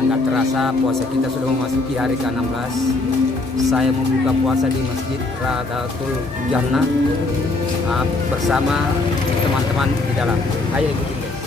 Nggak terasa puasa kita sudah memasuki hari ke-16. Saya membuka puasa di Masjid Radatul Jannah bersama teman-teman di dalam. Ayo ikuti guys.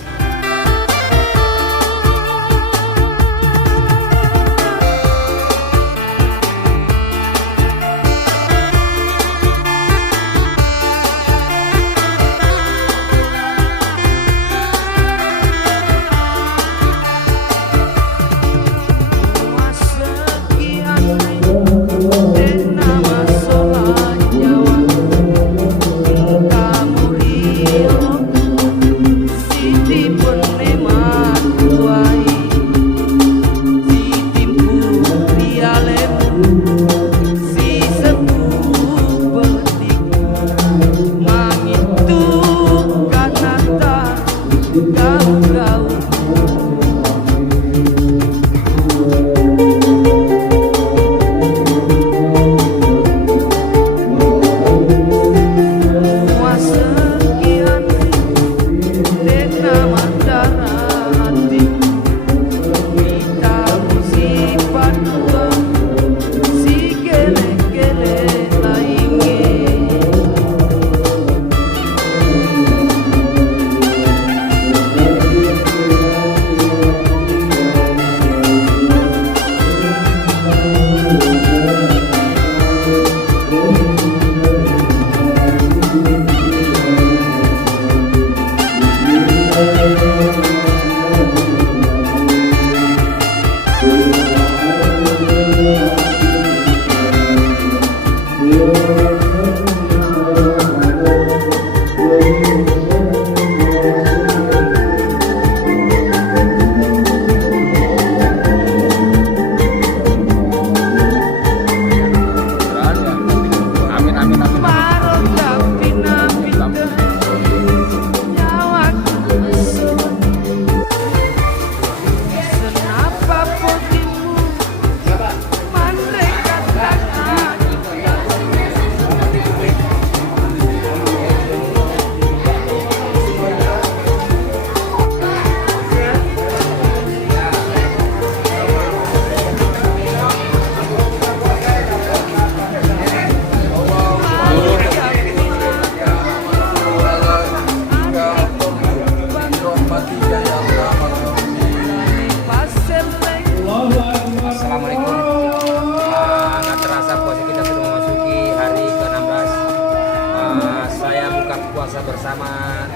Puasa bersama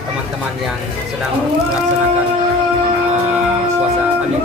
teman-teman yang sedang melaksanakan puasa. Amin.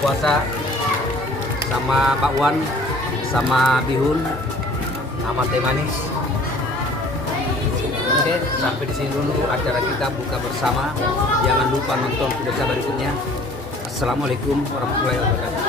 Puasa sama bakwan, sama bihun, sama teh manis. Oke, sampai di sini dulu acara kita buka bersama. Jangan lupa nonton video berikutnya. Assalamualaikum warahmatullahi wabarakatuh.